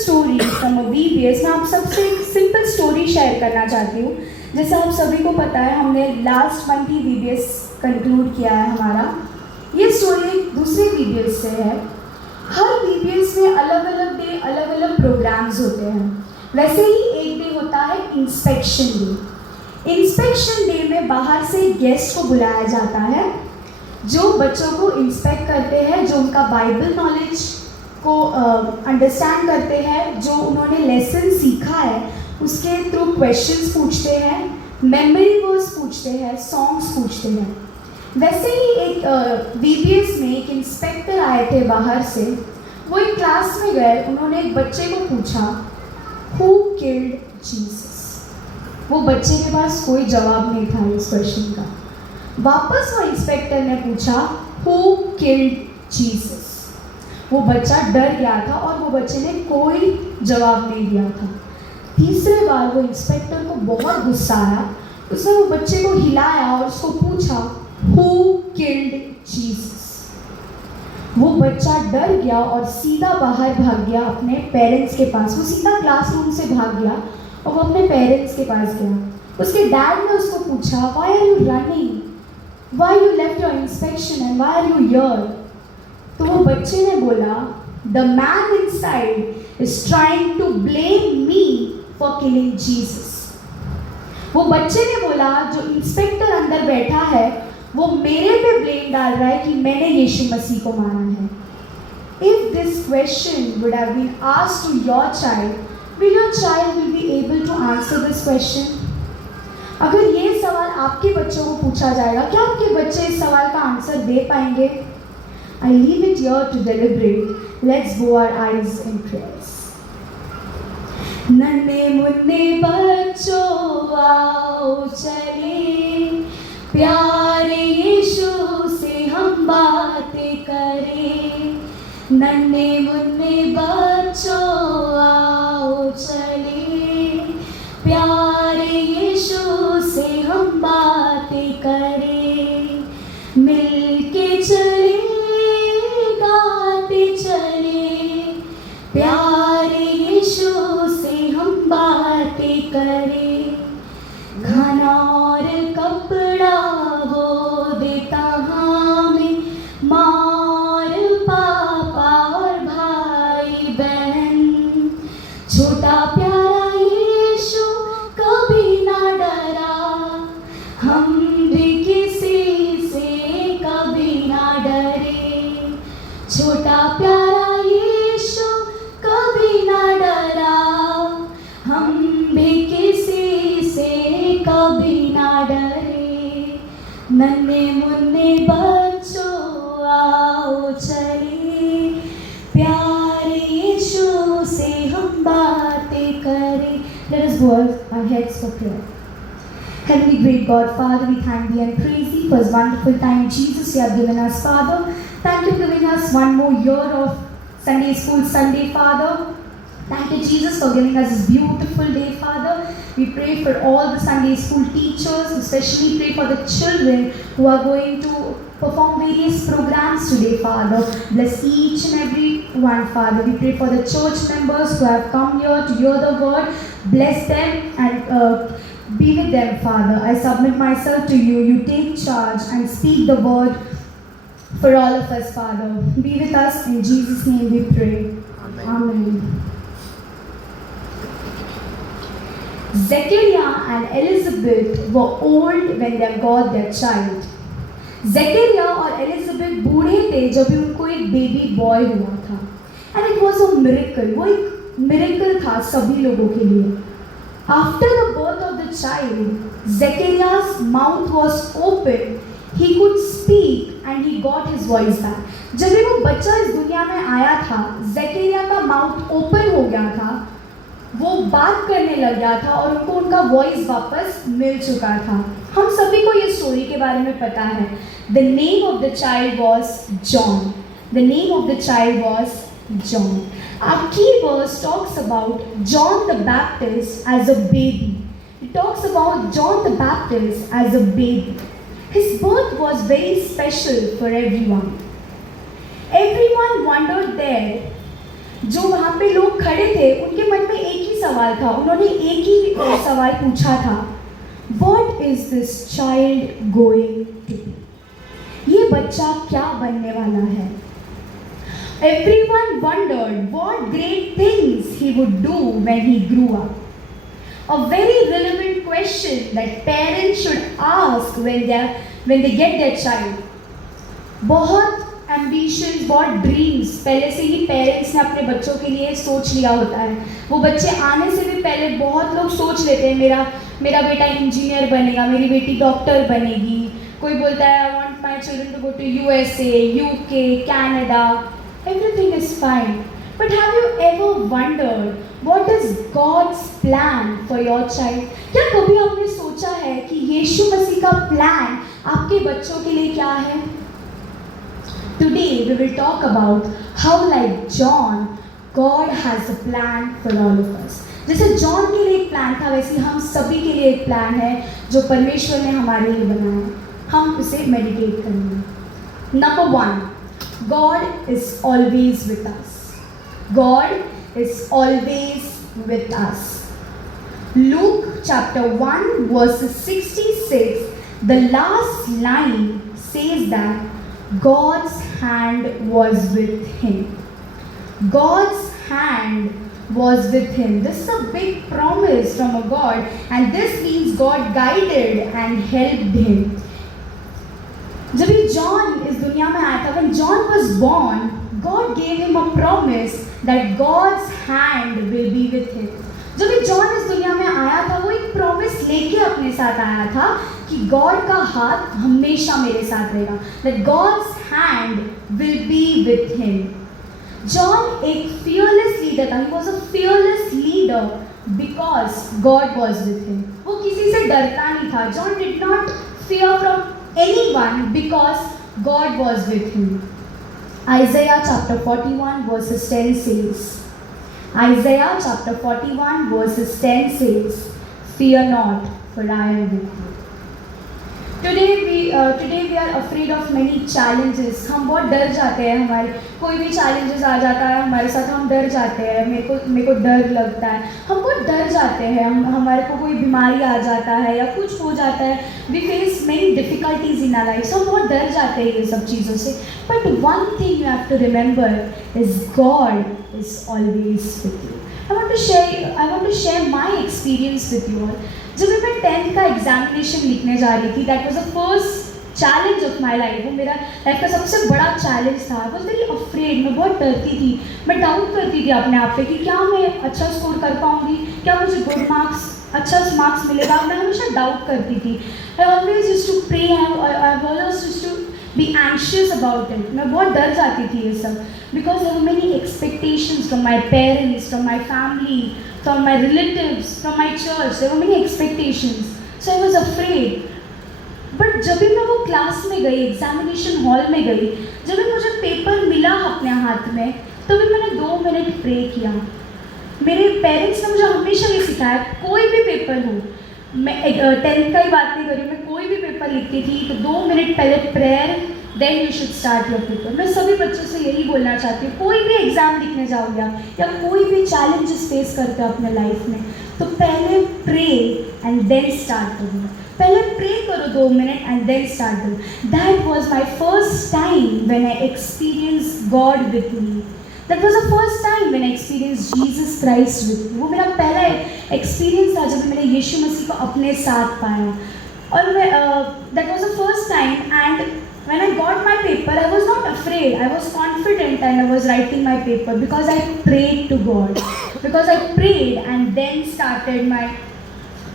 Story from VBS में आप सबसे एक सिंपल स्टोरी शेयर करना चाहती हूँ। जैसे आप सभी को पता है, हमने लास्ट मंथ ही VBS कंक्लूड किया है हमारा। ये स्टोरी दूसरे VBS से है। हर VBS में अलग अलग डे अलग अलग प्रोग्राम्स होते हैं। वैसे ही एक डे होता है इंस्पेक्शन डे। इंस्पेक्शन डे में बाहर से गेस्ट को बुलाया जाता है जो बच्चों को इंस्पेक्ट करते हैं, जो उनका बाइबल नॉलेज को अंडरस्टैंड करते हैं, जो उन्होंने लेसन सीखा है उसके थ्रू क्वेश्चंस पूछते हैं, मेमोरी वर्स पूछते हैं, सॉन्ग्स पूछते हैं। वैसे ही एक VBS में एक इंस्पेक्टर आए थे बाहर से। वो एक क्लास में गए, उन्होंने एक बच्चे को पूछा, हु किल्ड जीसस। वो बच्चे के पास कोई जवाब नहीं था इस क्वेश्चन का। वापस वो इंस्पेक्टर ने पूछा, हु किल्ड जीसस। वो बच्चा डर गया था और वो बच्चे ने कोई जवाब नहीं दिया था। तीसरे बार वो इंस्पेक्टर को बहुत गुस्सा आया। उसने वो बच्चे को हिलाया और उसको पूछा, हु किल्ड जीसस। वो बच्चा डर गया और सीधा बाहर भाग गया अपने पेरेंट्स के पास। वो सीधा क्लासरूम से भाग गया और वो अपने पेरेंट्स के पास गया। उसके डैड ने उसको पूछा, why are you running, why you left your inspection and why are you here. तो वो बच्चे ने बोला, the man inside is trying to blame me for killing Jesus. वो बच्चे ने बोला, जो इंस्पेक्टर अंदर बैठा है वो मेरे पे ब्लेम डाल रहा है कि मैंने यीशु मसीह को मारा है। If this question would have been asked to your child, will your child will be able to answer this question? अगर ये सवाल आपके बच्चों को पूछा जाएगा, क्या आपके बच्चे इस सवाल का आंसर दे पाएंगे? I leave it here to deliberate. Let's bow our eyes in prayers. नन्हे मुन्ने बच्चों आओ चले, प्यारे यीशु से हम बातें करें। नन्हे मुन्ने बच्चों आओ चले, प्यारे यीशु से हम बातें करें। मिलके चले, गाते चले, प्यारे यीशु से हम बातें करें। खाना और कपड़ा वो देता हमें, माँ और पापा और भाई बहन। छोटा प्यारा यीशु कभी ना डरा, हम भी किसी से कभी ना डरे। छोटा प्यारा यीशु कभी ना डरा, हम भी किसी से कभी ना डरे। नन्हे मुन्ने बच्चों आओ चले, प्यारे यीशु से हम बातें करें। Let us bow our heads for prayer. Heavenly great God, Father, we thank Thee and praise Thee for this wonderful time, Jesus, You have given us, Father. Thank You for giving us one more year of Sunday School Sunday, Father. Thank You, Jesus, for giving us this beautiful day, Father. We pray for all the Sunday School teachers, especially pray for the children who are going to perform various programs today, Father. Bless each and every one, Father. We pray for the church members who have come here to hear the word. Bless them and be with them, Father. I submit myself to You. You take charge and speak the word for all of us, Father. Be with us. In Jesus' name we pray. Amen. Amen. Zechariah and Elizabeth were old when they got their child. Zechariah और Elizabeth बूढ़े थे जब उनको एक baby boy हुआ था। And it was a miracle. वो एक मिरेकल था सभी लोगों के लिए। After the birth of the child, Zechariah's mouth was open. He could speak and he got his voice back. जब भी वो बच्चा इस दुनिया में आया था, Zechariah का माउथ ओपन हो गया था, वो बात करने लग गया था और उनको उनका वॉइस वापस मिल चुका था। हम सभी को ये स्टोरी के बारे में पता है। The name of the child was John. The name of the child was John. Our key verse talks about John the Baptist as a baby. It talks about John the Baptist as a baby. His birth was very special for everyone. Everyone wondered there जो वहाँ पे लोग खड़े थे उनके मन में एक ही सवाल था, उन्होंने एक ही सवाल पूछा था, What is this child going to be? ये बच्चा क्या बनने वाला है? Everyone wondered what great things he would do when he grew up. A very relevant question that parents should ask when they get their child. बहुत ambitions, बहुत dreams पहले से ही पेरेंट्स ने अपने बच्चों के लिए सोच लिया होता है। वो बच्चे आने से भी पहले बहुत लोग सोच लेते हैं, मेरा बेटा इंजीनियर बनेगा, मेरी बेटी डॉक्टर बनेगी। कोई बोलता है I want my children to go to USA, UK, Canada, everything is fine. But have you ever wondered what is God's plan for your child? क्या कभी आपने सोचा है कि यीशु मसीह का प्लान आपके बच्चों के लिए क्या है? Today we will talk about how, like John, God has a plan for all of us. जैसे जॉन के लिए एक प्लान था, वैसे हम सभी के लिए एक प्लान है जो परमेश्वर ने हमारे लिए बनाया है। हम उसे मेडिटेट करेंगे। Number 1, God is always with us. God is always with us. Luke chapter 1 verses 66, the last line says that God's hand was with him. God's hand was with him. This is a big promise from a God, and this means God guided and helped him. जब ये John इस दुनिया में आया था, when John was born, God gave him a promise that God's hand will be with him. जब ये John इस दुनिया में आया था, वो एक प्रॉमिस लेके अपने साथ आया था कि गॉड का हाथ हमेशा मेरे साथ रहेगा, that God's hand will be with him. John एक fearless leader था, he was a fearless leader because God was with him. वो किसी से डरता नहीं था. John did not fear from anyone because God was with him. Isaiah chapter 41 verses 10 says, Isaiah chapter 41 verses 10 says, Fear not, for I am with you. Today we are afraid of many challenges. हम बहुत डर जाते हैं, हमारे कोई भी challenges आ जाता है हमारे साथ, हम डर जाते हैं। मेरे को डर लगता है, हम बहुत डर जाते हैं। हमारे को कोई बीमारी आ जाता है या कुछ हो जाता है, we face many difficulties in our lives. हम बहुत डर जाते हैं ये सब चीज़ों से। But one thing you have to remember is God is always with you. I want to share my experience with you all. जब मैं 10th का एग्जामिनेशन लिखने जा रही थी, that was the first challenge of my life. वो मेरा life का सबसे बड़ा चैलेंज था। आई वाज वेरी अफ्रेड, मैं बहुत डरती थी, मैं डाउट करती थी अपने आप पे कि क्या मैं अच्छा स्कोर कर पाऊंगी, क्या मुझे गुड मार्क्स, अच्छा मार्क्स मिलेगा। मैं हमेशा डाउट करती थी। I always used to pray, I always used to be anxious about it. मैं बहुत डर जाती थी ये सब, because there were many expectations from my parents, from my family, from my relatives, from my church. There were many expectations, so I was afraid. But जब भी मैं वो क्लास में गई, एग्जामिनेशन हॉल में गई, जब भी मुझे पेपर मिला अपने हाथ में, तभी मैंने 2 मिनट प्रे किया। मेरे पेरेंट्स ने मुझे हमेशा ये सिखाया, कोई भी पेपर हो, मैं 10th का ही बात नहीं कर रही हूँ, मैं कोई भी पेपर लिखती थी तो 2 मिनट पहले prayer, then you should start your paper. मैं सभी बच्चों से यही बोलना चाहती हूँ, कोई भी एग्ज़ाम लिखने जाओगे या कोई भी चैलेंजेस फेस करते हो अपने लाइफ में, तो पहले प्रे एंड देन स्टार्ट करो। पहले प्रे करो 2 मिनट एंड देन स्टार्ट करो। That was my first time when I experience God with me. That was the first time when I experienced Jesus Christ with me. वो मेरा पहला experience था जब मैंने यीशु मसीह को अपने साथ पाया। और मैं that was the first time, and when I got my paper, I was not afraid. I was confident and I was writing my paper because I prayed to God. Because I prayed and then started my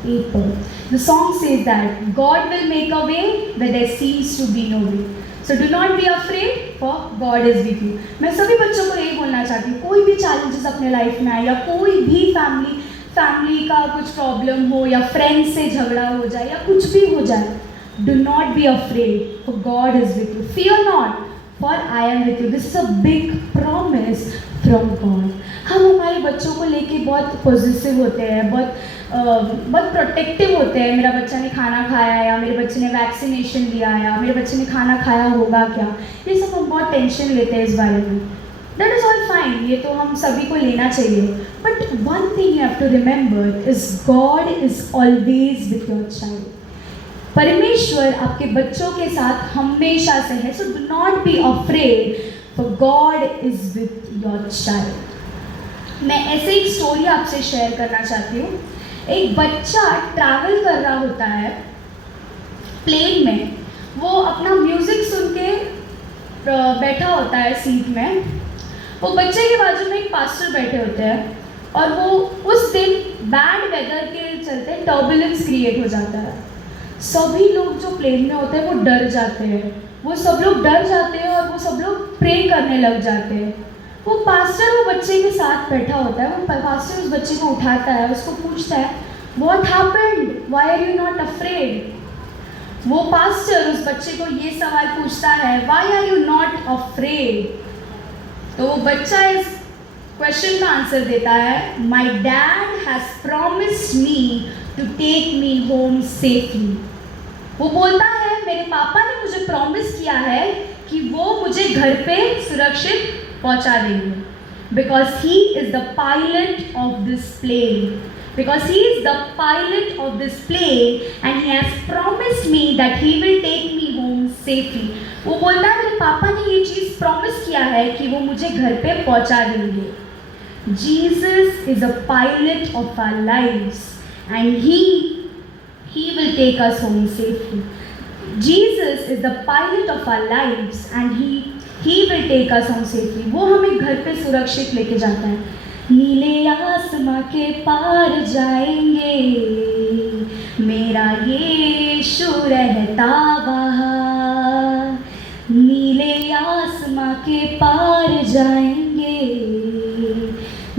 paper. The song says that God will make a way where there seems to be no way. So do not be afraid, for God is with you. मैं सभी बच्चों को यही बोलना चाहती हूँ, कोई भी चैलेंजेस अपने लाइफ में आए या कोई भी फैमिली का कुछ प्रॉब्लम हो या फ्रेंड से झगड़ा हो जाए या कुछ भी हो जाए, do not be afraid, for God is with you. Fear not, for I am with you. This is a big promise from God. हम हमारे बच्चों को लेके बहुत पॉजिटिव होते हैं, बहुत प्रोटेक्टिव होते हैं। मेरा बच्चा ने खाना खाया या मेरे बच्चे ने वैक्सीनेशन लिया या मेरे बच्चे ने खाना खाया होगा क्या, ये सब हम बहुत टेंशन लेते हैं इस बारे में। दैट इज़ ऑल फाइन, ये तो हम सभी को लेना चाहिए। But one thing you have to remember is God is always with your child. परमेश्वर आपके बच्चों के साथ हमेशा से है। So do not be afraid, for God is with your child. मैं ऐसे एक स्टोरी आपसे शेयर करना चाहती हूँ। एक बच्चा ट्रैवल कर रहा होता है प्लेन में, वो अपना म्यूज़िक सुन के बैठा होता है सीट में। वो बच्चे के बाजू में एक पास्टर बैठे होते हैं और वो उस दिन बैड वेदर के चलते टर्बुलेंस क्रिएट हो जाता है। सभी लोग जो प्लेन में होते हैं वो डर जाते हैं, वो सब लोग डर जाते हैं और वो सब लोग प्रे करने लग जाते हैं। वो पास्टर वो बच्चे के साथ बैठा होता है, वो पास्टर उस बच्चे को उठाता है, उसको पूछता है what happened, why are you not afraid. वो पास्टर उस बच्चे को ये सवाल पूछता है, why are you not afraid. तो वो बच्चा इस क्वेश्चन का आंसर देता है, my dad has promised me to take me home safely. वो बोलता है मेरे पापा ने मुझे प्रॉमिस किया है कि वो मुझे घर पे सुरक्षित पहुंचा देंगे, because he is the pilot of this plane, because he is the pilot of this plane and he has promised me that he will take me home safely। वो बोलता है मेरे पापा ने ये चीज़ प्रॉमिस किया है कि वो मुझे घर पे पहुंचा देंगे। Jesus is a pilot of our lives and he will take us home safely। Jesus is the pilot of our lives and he will take us home safely। वो हमें घर पे सुरक्षित लेके जाता है। नीले आसमां के पार जाएंगे, मेरा यीशु रहता वहाँ। नीले आसमां के पार जाएंगे,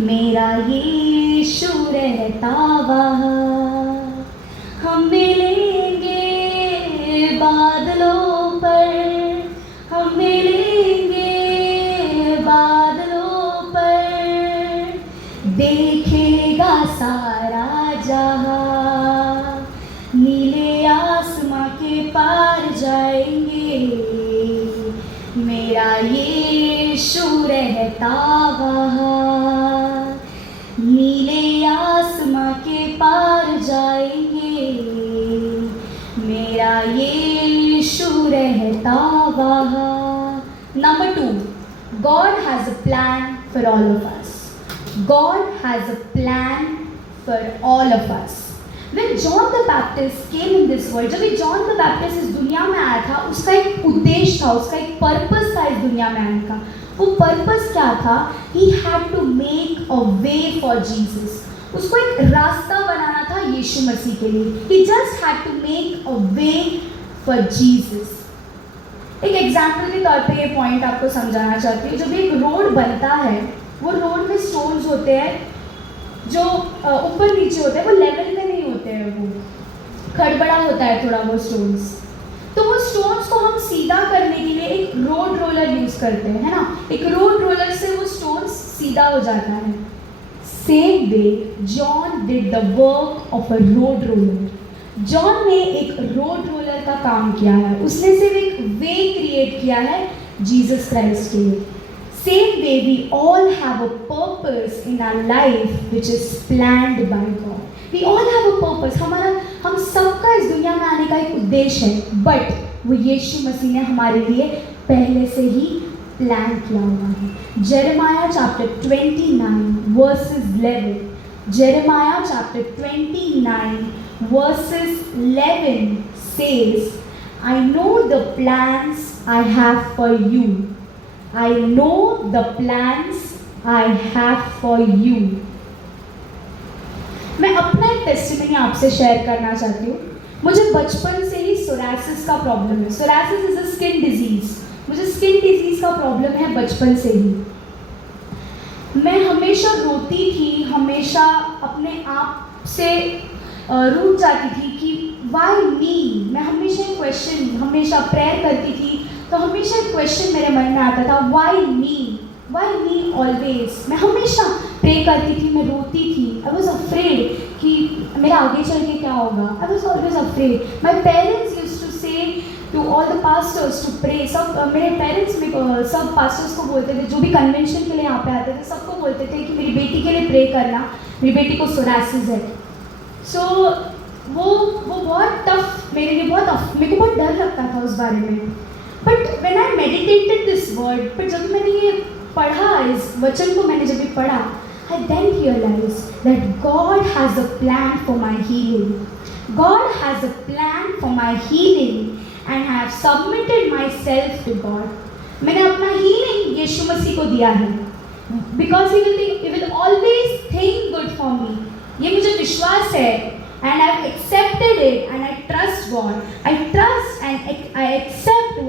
मेरा यीशु रहता वहाँ। हम मिलेंगे बादलों पर, हम मिलेंगे बादलों पर, देखेगा सारा जहां। नीले आसमां के पार जाएंगे, मेरा यीशु रहता वहाँ। नीले आसमां के पार जाएंगे, मेरा यीशु रहता वहाँ। Number 2, God has a plan for all of us। God has a plan for all of us। When John the Baptist came in this world, जब ये John the Baptist इस दुनिया में आया था, उसका एक उद्देश्य था, उसका एक पर्पस था इस दुनिया में आने का। वो पर्पस क्या था? He had to make a way for Jesus। उसको एक रास्ता बनाना था यीशु मसीह के लिए। He just had to make a way for Jesus। एक एग्जाम्पल के तौर पे ये पॉइंट आपको समझाना चाहती हूँ। जब एक रोड बनता है, वो रोड में स्टोन्स होते हैं जो ऊपर नीचे होते हैं, वो लेवल में नहीं होते हैं, वो खड़बड़ा होता है थोड़ा वो स्टोन्स। तो वो स्टोन्स को हम सीधा करने के लिए एक रोड रोलर यूज़ करते हैं, है ना। एक रोड रोलर से वो स्टोन्स सीधा हो जाता है। Same way John did the work of a road roller. John ने एक रोड रोलर का काम किया है, उसने सिर्फ एक वे क्रिएट किया है जीसस क्राइस्ट के लिए। Same way we all have a purpose in our life which is planned by God। We all have a purpose। हम सबका इस दुनिया में आने का एक उद्देश्य है, बट वो यीशु मसीह ने हमारे लिए पहले से ही प्लान किया हुआ है। Jeremiah chapter 29 versus 11। Jeremiah chapter 29 versus 11 says, I know the plans I have for you। I know the plans I have for you। मैं अपना एक टेस्टिमनी आपसे शेयर करना चाहती हूँ। मुझे बचपन से ही सोरासिस का प्रॉब्लम है। Psoriasis is a skin disease. मुझे स्किन डिजीज का प्रॉब्लम है बचपन से ही। मैं हमेशा रोती थी, हमेशा अपने आप से रूठ जाती थी कि वाई मी। मैं हमेशा एक क्वेश्चन, हमेशा प्रेयर करती थी तो हमेशा एक क्वेश्चन मेरे मन में आता था, वाई मी ऑलवेज। मैं हमेशा प्रे करती थी, मैं रोती थी। आई वॉज अफ्रेड कि मेरा आगे चल के क्या होगा। I was always afraid. My parents used to say to all the pastors to pray. सब मेरे पेरेंट्स में सब पास्टर्स को बोलते थे, जो भी कन्वेंशन के लिए यहाँ पे आते थे, सबको बोलते थे कि मेरी बेटी के लिए प्रे करना, मेरी बेटी को सोरासिस है। सो वो बहुत टफ मेरे लिए, मेरे को बहुत डर लगता था उस बारे में। But when I meditated this word, पर जब मैंने ये पढ़ा, इस वचन को मैंने जब ये पढ़ा, I then realized that God has a plan for my healing. God has a plan for my healing and I have submitted myself to God. मैंने अपना healing यीशु मसीह को दिया है, because he will always think good for me. ये मुझे विश्वास है, and I have accepted it and I trust God. I trust and I accept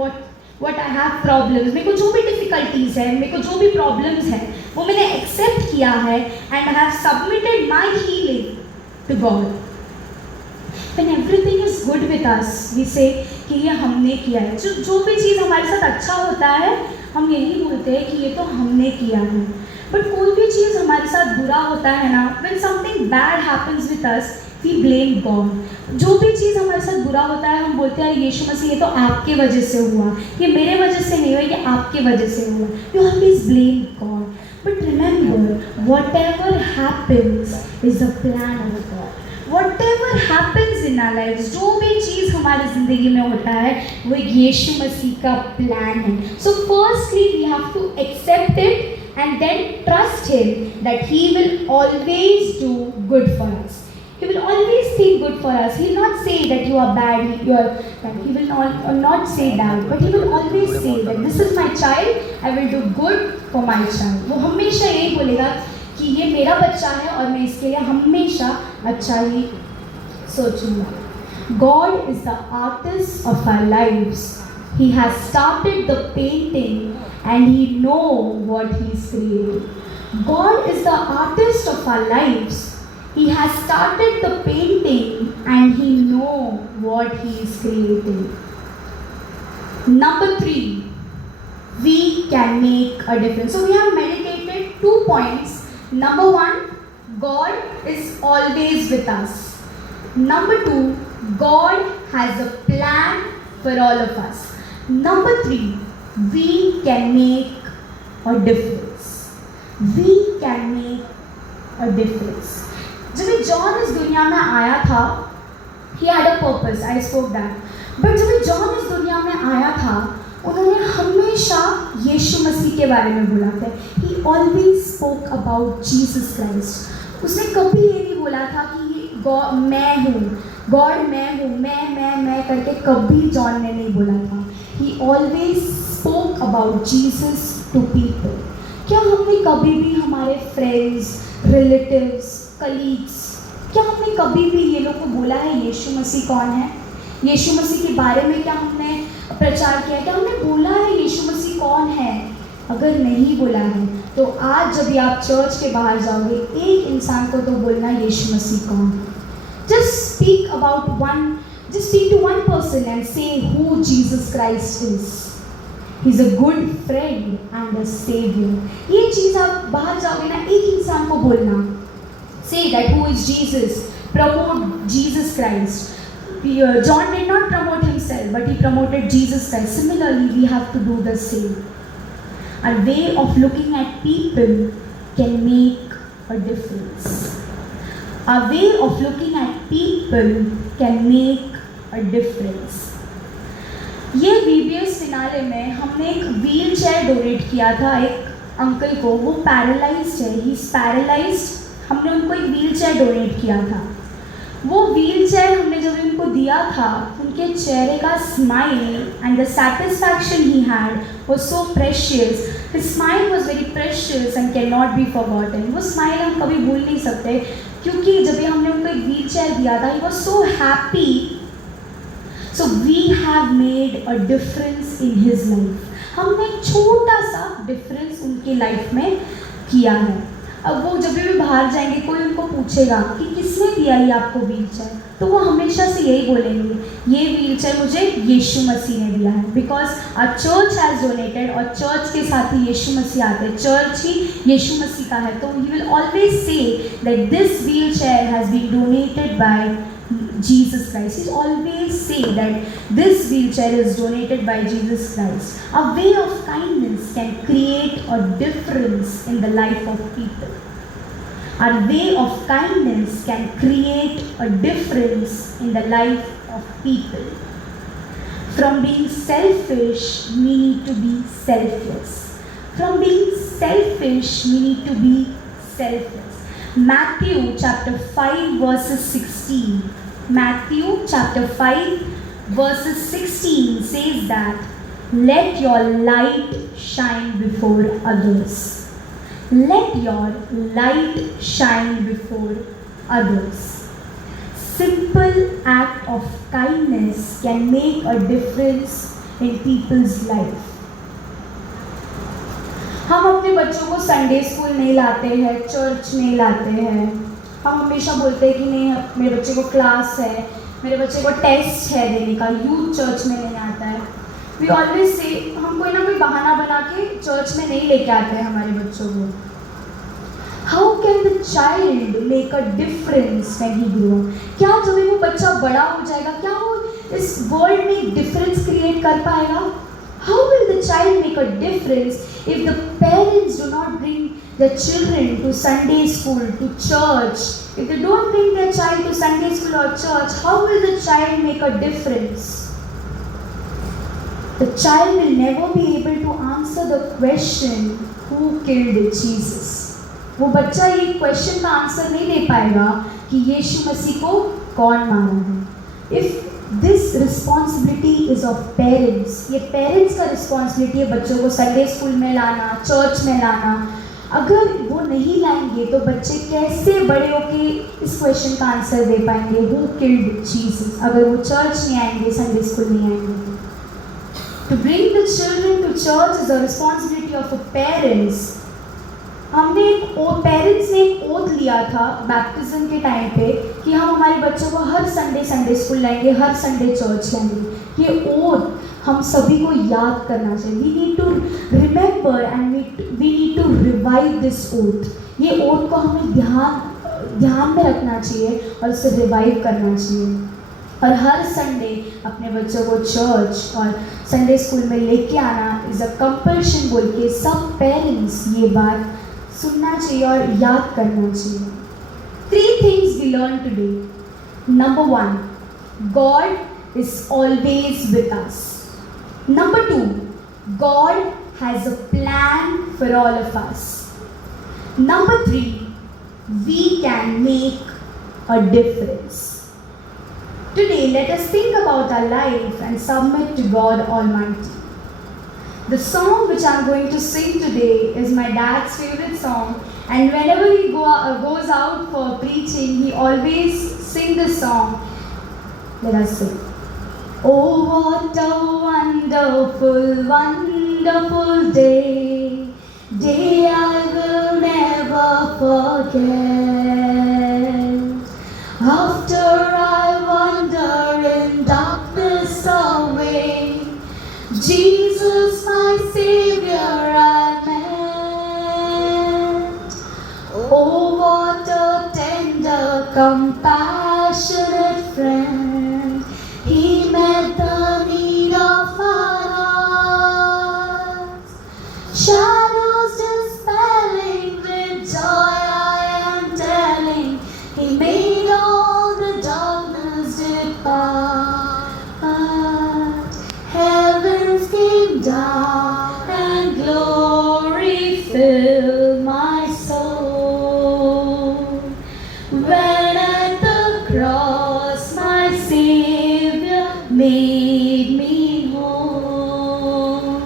what I have problems. मेरे को जो भी difficulties है, मेरे को जो भी problems है, वो मैंने एक्सेप्ट किया है and I have submitted my healing to God. When everything is good with us, we say कि ये हमने किया है। जो भी चीज़ हमारे साथ अच्छा होता है, हम यही बोलते हैं कि ये तो हमने किया है। बट कोई भी चीज़ हमारे साथ बुरा होता है ना, when something bad happens with us, we blame God. जो भी चीज़ हमारे साथ बुरा होता है, हम बोलते हैं यीशु मसीह ये तो आपके वजह से हुआ, ये मेरे वजह से नहीं हुआ, ये आपके वजह से हुआ। You always blame God. But remember, whatever happens is a plan of God. Whatever happens in our lives, जो भी चीज़ हमारी ज़िंदगी में होता है, वो यीशु मसीह का प्लान है। So firstly, we have to accept it and then trust Him that He will always do good for us. He will always think good for us. He will not say that you are bad, He will not say that, but He will always say that this is my child, I will do good for my child. वो हमेशा यही बोलेगा कि ये मेरा बच्चा है और मैं इसके लिए हमेशा अच्छा ही सोचूंगा. God is the artist of our lives. He has started the painting and He knows what He is creating. God is the artist of our lives. He has started the painting and He knows what He is creating. Number 3, we can make a difference. So we have meditated 2 points. Number 1, God is always with us. Number 2, God has a plan for all of us. Number 3, we can make a difference. We can make a difference. जब John इस दुनिया में आया था, he had a purpose, I spoke that. But जब John इस दुनिया में आया था, उन्होंने हमेशा यीशु मसीह के बारे में बोला था. He always spoke about Jesus Christ. उसने कभी ये नहीं बोला था कि ये गॉड मैं हूँ, गॉड मैं हूँ, मैं करके कभी जॉन ने नहीं बोला था. He always spoke about Jesus to people. क्या हमने कभी भी हमारे फ्रेंड्स, रिलेटिव्स, कलीग्स, क्या हमने कभी भी ये लोग को बोला है यीशु मसीह कौन है? यीशु मसीह के बारे में क्या हमने प्रचार किया? क्या हमने बोला है यीशु मसीह कौन है? अगर नहीं बोला है तो आज जब भी आप चर्च के बाहर जाओगे, एक इंसान को तो बोलना यीशु मसीह कौन है. Just speak to one person and say who Jesus Christ is. He's a good friend and a savior. ये चीज़ आप बाहर जाओगे ना, एक इंसान को बोलना. Say that who is Jesus. Promote Jesus Christ. John did not promote himself, but he promoted Jesus Christ. Similarly, we have to do the same. Our way of looking at people can make a difference. Our way of looking at people can make a difference. ये VBS finale में हमने एक wheel chair donate किया था एक uncle को. वो paralysed है, ही इज़ पैरालाइज्ड. हमने उनको एक व्हील चेयर डोनेट किया था. वो व्हील चेयर हमने जब उनको दिया था, उनके चेहरे का smile and the satisfaction he had was so precious. His smile was very precious and can not be forgotten. वो स्माइल हम कभी भूल नहीं सकते, क्योंकि जब भी हमने उनको एक व्हील चेयर दिया था, he was so happy. So we have made a difference in his life. हमने एक छोटा सा डिफरेंस उनकी लाइफ में किया है. अब वो जब भी बाहर जाएंगे, कोई उनको पूछेगा कि किसने दिया ये आपको व्हील चेयर, तो वो हमेशा से यही बोलेंगे, ये व्हील चेयर मुझे यीशु मसीह ने दिया है. Because our church has donated, और चर्च के साथ ही यीशु मसीह आते हैं. चर्च ही यीशु मसीह का है. तो he will always say that this wheelchair has been donated by Jesus Christ. He always say that this wheelchair is donated by Jesus Christ. A way of kindness can create a difference in the life of people. Our way of kindness can create a difference in the life of people. From being selfish, we need to be selfless. From being selfish, we need to be selfless. Matthew chapter 5 verses 16. Matthew chapter 5 verses 16 says that, let your light shine before others. Let your light shine before others. Simple act of kindness can make a difference in people's life. हम अपने बच्चों को Sunday school नहीं लाते हैं, church नहीं लाते हैं. हम हमेशा बोलते हैं कि नहीं, मेरे बच्चे को क्लास है, मेरे बच्चे को टेस्ट है देने का, यूथ चर्च में नहीं आता है. वी ऑलवेज से हम कोई ना कोई बहाना बना के चर्च में नहीं लेके आते हैं हमारे बच्चों को. How can the child make a difference when he grow up? क्या जब वो बच्चा बड़ा हो जाएगा, क्या वो इस वर्ल्ड में डिफरेंस क्रिएट कर पाएगा? How will the child make a difference if the parents do not bring their children to Sunday school, to church? If they don't bring their child to Sunday school or church, how will the child make a difference? The child will never be able to answer the question, who killed Jesus? वो बच्चा ये question का answer नहीं दे पाएगा कि यीशु मसीह को कौन मारा है. If this responsibility is of parents, ये पेरेंट्स का रिस्पॉन्सिबिलिटी है बच्चों को संडे स्कूल में लाना, चर्च में लाना. अगर वो नहीं लाएंगे तो बच्चे कैसे बड़े होके इस क्वेश्चन का आंसर दे पाएंगे, हु किल्ड जीसस, अगर वो चर्च नहीं आएंगे, संडे स्कूल नहीं आएंगे. To bring the children to church is a responsibility of a parents. हमने पेरेंट्स ने एक ओथ लिया था बैप्टिज्म के टाइम पे कि हम हमारे बच्चों को हर संडे स्कूल लाएंगे, हर संडे चर्च लाएंगे. ये ओथ हम सभी को याद करना चाहिए. We need to remember and we need to revive this oath. ये ओथ को हमें ध्यान में रखना चाहिए और उसे रिवाइव करना चाहिए. और हर संडे अपने बच्चों को चर्च और संडे स्कूल में लेके आना इज़ अ कंपल्शन बोल के सब पेरेंट्स ये बात सुनना चाहिए और याद करना चाहिए. 3 things we learned today. Number 1, God is always with us. Number 2, God has a plan for all of us. Number 3, we can make a difference. Today, let us think about our life and submit to God Almighty. The song which I'm going to sing today is my dad's favorite song, and whenever he goes out for preaching, he always sings this song. Let us sing. Oh, what a wonderful, wonderful day, day I will never forget. After I wander in darkness away, Jesus, my Savior, I met. Oh, what a tender, compassionate friend. He met the need of our hearts. Shadows dispelling, with joy I am telling, He made all the darkness depart. Heavens came down and glory filled my soul. When at the cross my Savior made me whole,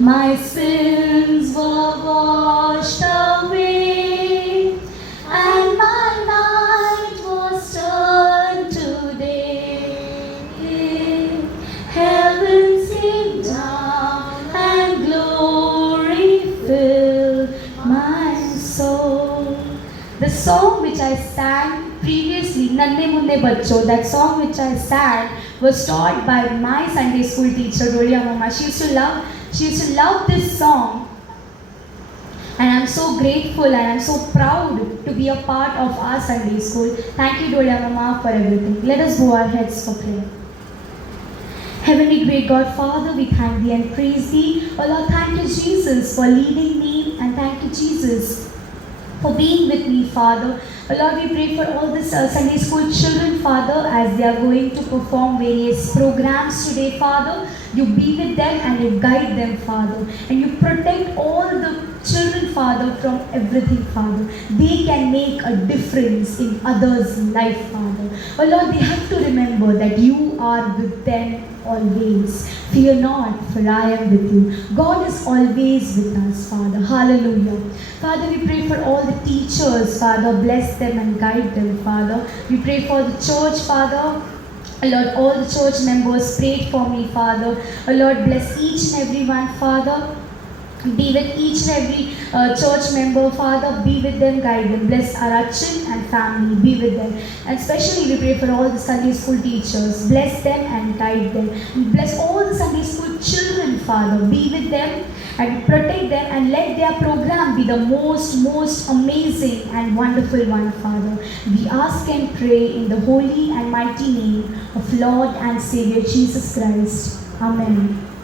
my sins were washed away, and my night was turned to day. Heavens came down and glory filled my soul. The song which I sang previously, Nanne Munne Bachcho, that song which I sang was taught by my Sunday school teacher, Rolia Mama. She used to love this song. And I'm so grateful and I'm so proud to be a part of our Sunday school. Thank you, Dolia Mama, for everything. Let us bow our heads for prayer. Heavenly great God, Father, we thank Thee and praise Thee. Oh Lord, thank you, Jesus, for leading me, and thank you, Jesus, for being with me, Father. Oh Lord, we pray for all these Sunday school children, Father, as they are going to perform various programs today, Father. You be with them and you guide them, Father. And you protect all the children, Father, from everything, Father. They can make a difference in others' life, Father. Oh Lord, they have to remember that you are with them always. Fear not, for I am with you. God is always with us, Father. Hallelujah. Father, we pray for all the teachers, Father. Bless them and guide them, Father. We pray for the church, Father. Lord, all the church members prayed for me, Father. Lord, bless each and every one, Father. Be with each and every church member, Father. Be with them, guide them. Bless Arachin and family. Be with them. And especially we pray for all the Sunday school teachers. Bless them and guide them. Bless all the Sunday school children, Father. Be with them and protect them, and let their program be the most amazing and wonderful one, Father. We ask and pray in the holy and mighty name of Lord and Savior Jesus Christ. Amen.